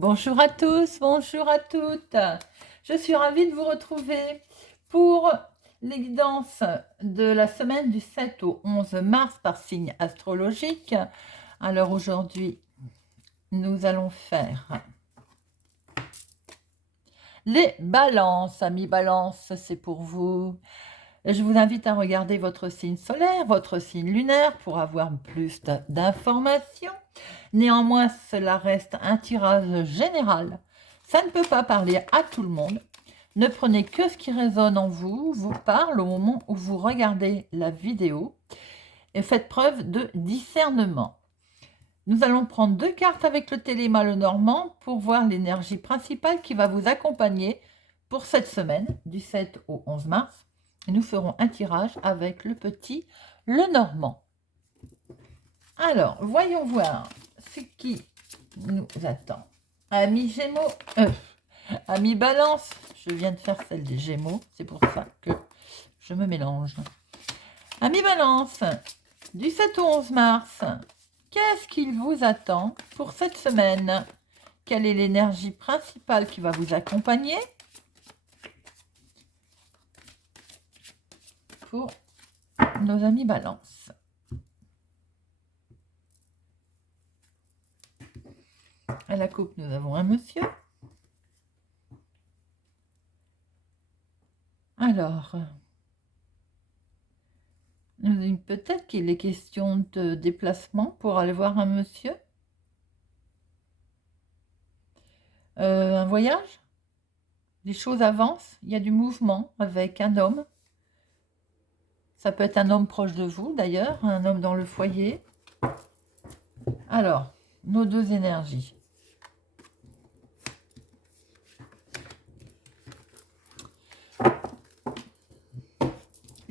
Bonjour à tous, bonjour à toutes. Je suis ravie de vous retrouver pour les guidances de la semaine du 7 au 11 mars par signe astrologique. Alors aujourd'hui, nous allons faire les balances. Amis balance, c'est pour vous. Je vous invite à regarder votre signe solaire, votre signe lunaire pour avoir plus d'informations. Néanmoins, cela reste un tirage général. Ça ne peut pas parler à tout le monde. Ne prenez que ce qui résonne en vous, vous parle au moment où vous regardez la vidéo et faites preuve de discernement. Nous allons prendre 2 cartes avec le téléma Lenormand pour voir l'énergie principale qui va vous accompagner pour cette semaine du 7 au 11 mars. Et nous ferons un tirage avec le petit Lenormand. Alors, voyons voir ce qui nous attend. Amis Gémeaux, amis Balance, je viens de faire celle des Gémeaux, c'est pour ça que je me mélange. Amis Balance, du 7 au 11 mars, qu'est-ce qu'il vous attend pour cette semaine? Quelle est l'énergie principale qui va vous accompagner pour nos amis Balance? À la coupe, nous avons un monsieur. Alors, peut-être qu'il est question de déplacement pour aller voir un monsieur. Un voyage. Les choses avancent. Il y a du mouvement avec un homme. Ça peut être un homme proche de vous, d'ailleurs, un homme dans le foyer. Alors, nos deux énergies.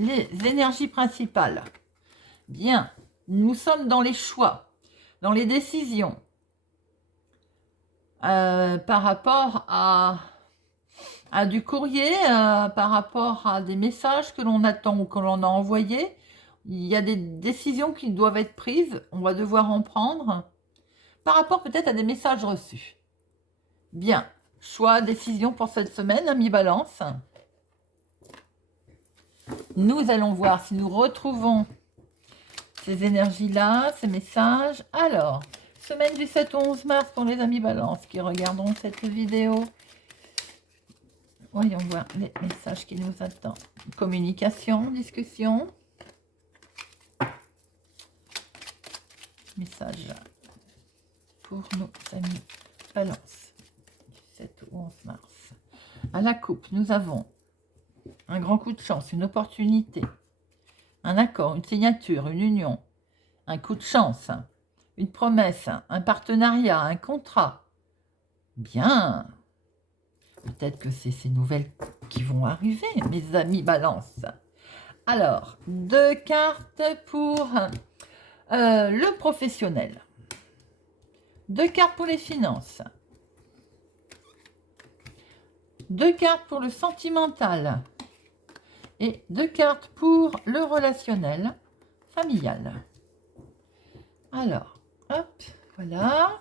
Les énergies principales. Bien, nous sommes dans les choix, dans les décisions. Par rapport à du courrier, par rapport à des messages que l'on attend ou que l'on a envoyés. Il y a des décisions qui doivent être prises, on va devoir en prendre, par rapport peut-être à des messages reçus. Bien, choix, décision pour cette semaine, amis Balance. Nous allons voir si nous retrouvons ces énergies-là, ces messages. Alors, semaine du 7 au 11 mars pour les amis Balance qui regarderont cette vidéo. Voyons voir les messages qui nous attendent. Communication, discussion. Message pour nos amis Balance du 7 au 11 mars. À la coupe, nous avons un grand coup de chance, une opportunité, un accord, une signature, une union, un coup de chance, une promesse, un partenariat, un contrat. Bien. Peut-être que c'est ces nouvelles qui vont arriver, mes amis Balance. Alors, 2 cartes pour le professionnel. 2 cartes pour les finances. 2 cartes pour le sentimental. Et 2 cartes pour le relationnel familial. Alors, hop, voilà.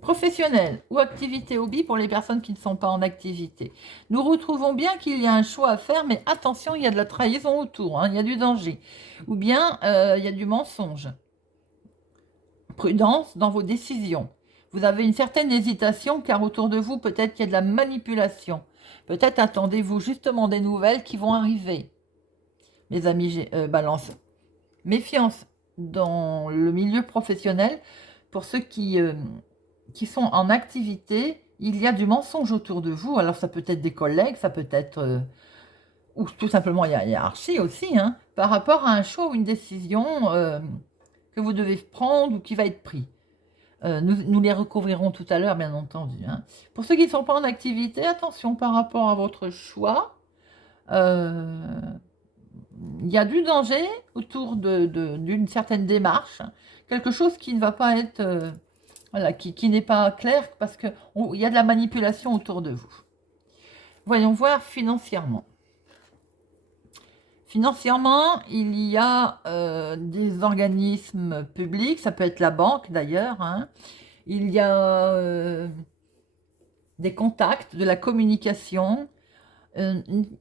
Professionnel ou activité hobby pour les personnes qui ne sont pas en activité. Nous retrouvons bien qu'il y a un choix à faire, mais attention, il y a de la trahison autour, hein, il y a du danger. Ou bien, il y a du mensonge. Prudence dans vos décisions. Vous avez une certaine hésitation, car autour de vous, peut-être qu'il y a de la manipulation. Peut-être attendez-vous justement des nouvelles qui vont arriver. Mes amis Balance, méfiance dans le milieu professionnel. Pour ceux qui sont en activité, il y a du mensonge autour de vous. Alors ça peut être des collègues, ça peut être... ou tout simplement il y a hiérarchie aussi, hein, par rapport à un choix ou une décision que vous devez prendre ou qui va être pris. Nous les recouvrirons tout à l'heure, bien entendu. Hein. Pour ceux qui ne sont pas en activité, attention par rapport à votre choix. Il y a du danger autour d'une certaine démarche. Quelque chose qui ne va pas être... voilà, qui n'est pas clair parce qu'il y a de la manipulation autour de vous. Voyons voir financièrement. Financièrement, il y a des organismes publics, ça peut être la banque d'ailleurs, hein, Il y a des contacts, de la communication, une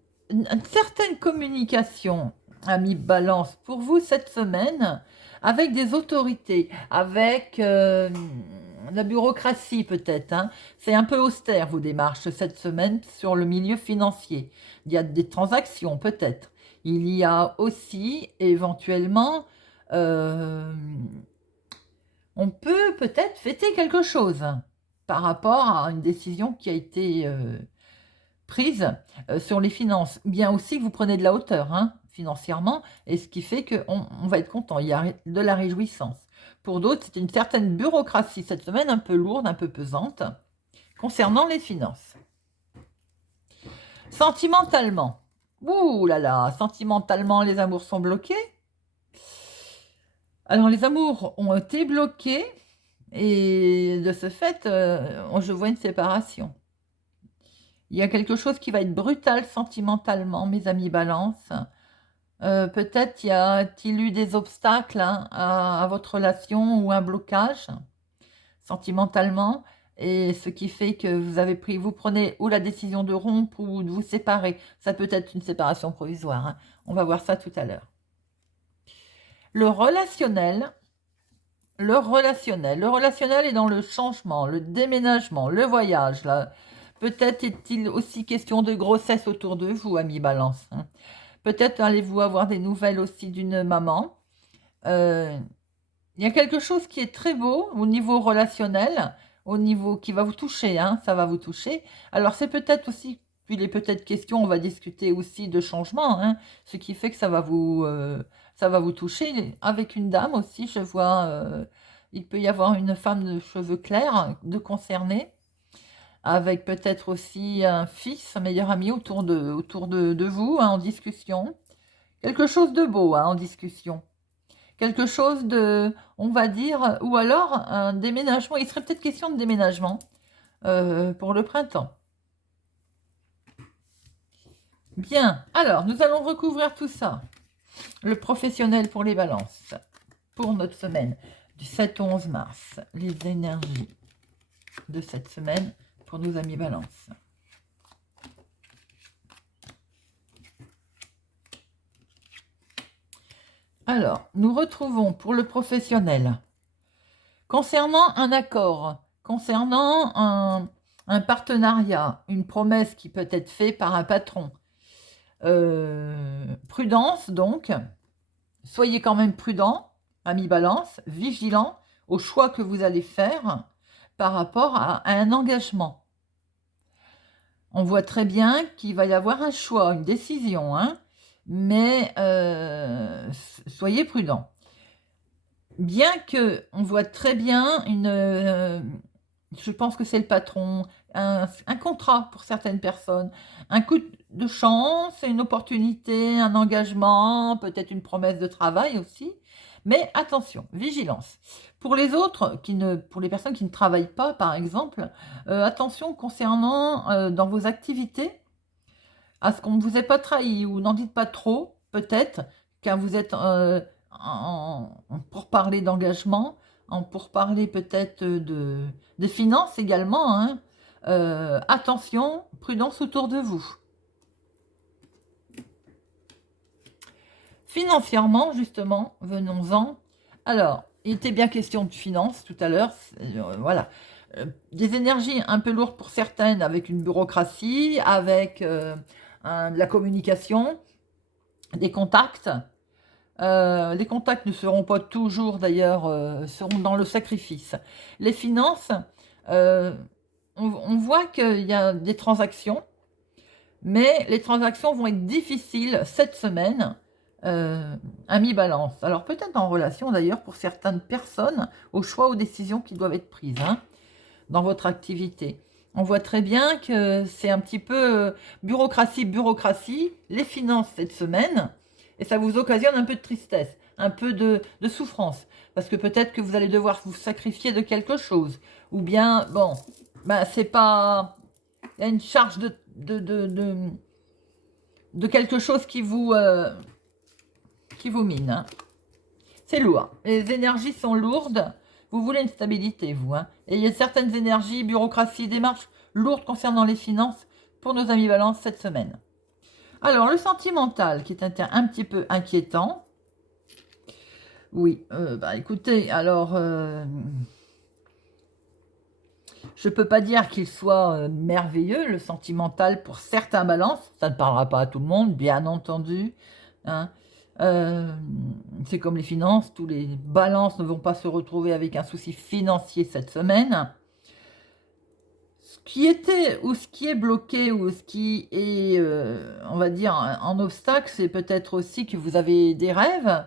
certaine communication, ami Balance, pour vous cette semaine, avec des autorités, avec la bureaucratie peut-être. Hein. C'est un peu austère vos démarches cette semaine sur le milieu financier. Il y a des transactions peut-être. Il y a aussi éventuellement, euh, on peut peut-être fêter quelque chose par rapport à une décision qui a été prise sur les finances. Bien aussi que vous prenez de la hauteur hein, financièrement, et ce qui fait qu'on va être content, il y a de la réjouissance. Pour d'autres, c'est une certaine bureaucratie cette semaine, un peu lourde, un peu pesante, concernant les finances. Sentimentalement, ouh là là, sentimentalement, les amours sont bloqués. Alors, les amours ont été bloqués, et de ce fait, je vois une séparation. Il y a quelque chose qui va être brutal sentimentalement, mes amis Balance. Peut-être y a-t-il eu des obstacles hein, à votre relation ou un blocage sentimentalement, et ce qui fait que vous prenez ou la décision de rompre ou de vous séparer. Ça peut être une séparation provisoire. Hein. On va voir ça tout à l'heure. Le relationnel est dans le changement, le déménagement, le voyage. Là. Peut-être est-il aussi question de grossesse autour de vous, amis Balance. Hein. Peut-être allez-vous avoir des nouvelles aussi d'une maman. Il y a quelque chose qui est très beau au niveau relationnel, au niveau qui va vous toucher, hein, ça va vous toucher. Alors c'est peut-être aussi, puis il est peut-être question, on va discuter aussi de changement, hein, ce qui fait que ça va vous toucher. Avec une dame aussi, je vois, il peut y avoir une femme de cheveux clairs de concernée, avec peut-être aussi un fils, un meilleur ami autour de vous, hein, en discussion. Quelque chose de beau hein, en discussion. Quelque chose de, on va dire, ou alors un déménagement. Il serait peut-être question de déménagement pour le printemps. Bien, alors nous allons recouvrir tout ça. Le professionnel pour les balances, pour notre semaine du 7 au 11 mars. Les énergies de cette semaine pour nos amis balances. Alors, nous retrouvons pour le professionnel, concernant un accord, concernant un partenariat, une promesse qui peut être faite par un patron. Prudence donc, soyez quand même prudent, ami Balance, vigilant au choix que vous allez faire par rapport à un engagement. On voit très bien qu'il va y avoir un choix, une décision, hein, mais soyez prudent. Bien que on voit très bien je pense que c'est le patron, un contrat pour certaines personnes, un coup de chance, une opportunité, un engagement, peut-être une promesse de travail aussi. Mais attention, vigilance. Pour les autres, pour les personnes qui ne travaillent pas, par exemple, attention concernant dans vos activités, à ce qu'on ne vous ait pas trahi ou n'en dites pas trop, peut-être, car vous êtes pour parler d'engagement, pour parler peut-être de finances également. Hein. Attention, prudence autour de vous. Financièrement, justement, venons-en. Alors, il était bien question de finances tout à l'heure. Voilà. Des énergies un peu lourdes pour certaines, avec une bureaucratie, avec de la communication, des contacts. Les contacts ne seront pas toujours, d'ailleurs, seront dans le sacrifice. Les finances, on voit qu'il y a des transactions, mais les transactions vont être difficiles cette semaine, à mi-balance. Alors peut-être en relation, d'ailleurs, pour certaines personnes, aux choix, aux décisions qui doivent être prises hein, dans votre activité. On voit très bien que c'est un petit peu bureaucratie, les finances cette semaine, et ça vous occasionne un peu de tristesse, un peu de souffrance, parce que peut-être que vous allez devoir vous sacrifier de quelque chose, ou bien, bon, ben c'est pas... Il y a une charge de quelque chose qui vous mine. Hein. C'est lourd. Les énergies sont lourdes, Vous voulez une stabilité, vous, hein. Et il y a certaines énergies, bureaucratie, démarches lourdes concernant les finances pour nos amis Balance cette semaine. Alors, le sentimental, qui est un petit peu inquiétant. Oui, écoutez, alors, je ne peux pas dire qu'il soit merveilleux, le sentimental, pour certains balances. Ça ne parlera pas à tout le monde, bien entendu, hein. C'est comme les finances, tous les balances ne vont pas se retrouver avec un souci financier cette semaine. Ce qui était, ou ce qui est bloqué, ou ce qui est, on va dire, en obstacle, c'est peut-être aussi que vous avez des rêves,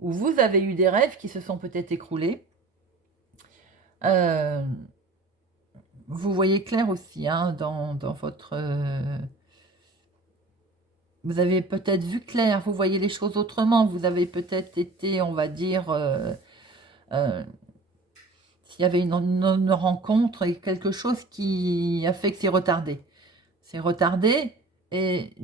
ou vous avez eu des rêves qui se sont peut-être écroulés. Vous voyez clair aussi, hein, dans votre... vous avez peut-être vu clair, vous voyez les choses autrement, vous avez peut-être été, on va dire, s'il y avait une rencontre et quelque chose qui a fait que c'est retardé. C'est retardé et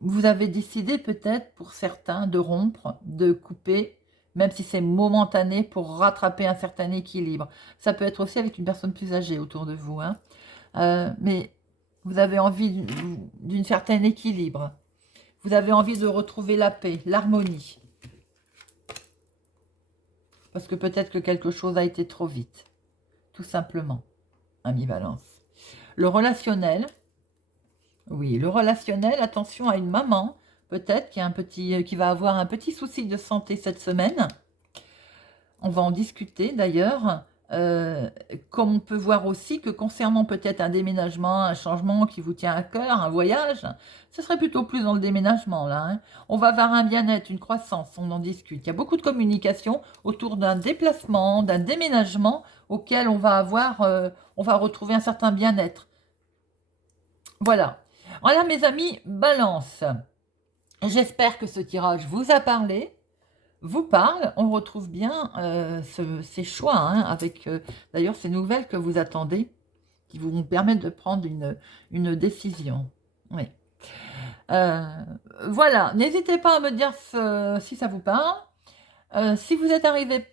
vous avez décidé peut-être pour certains de rompre, de couper, même si c'est momentané pour rattraper un certain équilibre. Ça peut être aussi avec une personne plus âgée autour de vous, hein. Mais vous avez envie d'une certaine équilibre. Vous avez envie de retrouver la paix, l'harmonie. Parce que peut-être que quelque chose a été trop vite. Tout simplement, ami Balance. Le relationnel. Oui, le relationnel, attention à une maman, peut-être, qui va avoir un petit souci de santé cette semaine. On va en discuter d'ailleurs. Comme on peut voir aussi que concernant peut-être un déménagement, un changement qui vous tient à cœur, un voyage, ce serait plutôt plus dans le déménagement là, hein. On va vers un bien-être, une croissance, on en discute. Il y a beaucoup de communication autour d'un déplacement, d'un déménagement auquel on va retrouver un certain bien-être. Voilà. Voilà mes amis, Balance. J'espère que ce tirage vous a parlé. Vous parle, on retrouve bien ces choix, hein, avec d'ailleurs ces nouvelles que vous attendez, qui vont vous permettre de prendre une décision. Oui. Voilà, n'hésitez pas à me dire si ça vous parle. Si vous êtes arrivé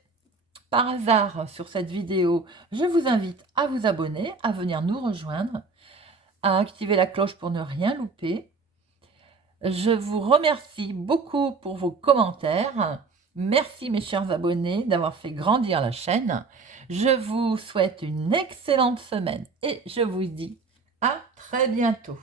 par hasard sur cette vidéo, je vous invite à vous abonner, à venir nous rejoindre, à activer la cloche pour ne rien louper. Je vous remercie beaucoup pour vos commentaires. Merci mes chers abonnés d'avoir fait grandir la chaîne. Je vous souhaite une excellente semaine et je vous dis à très bientôt.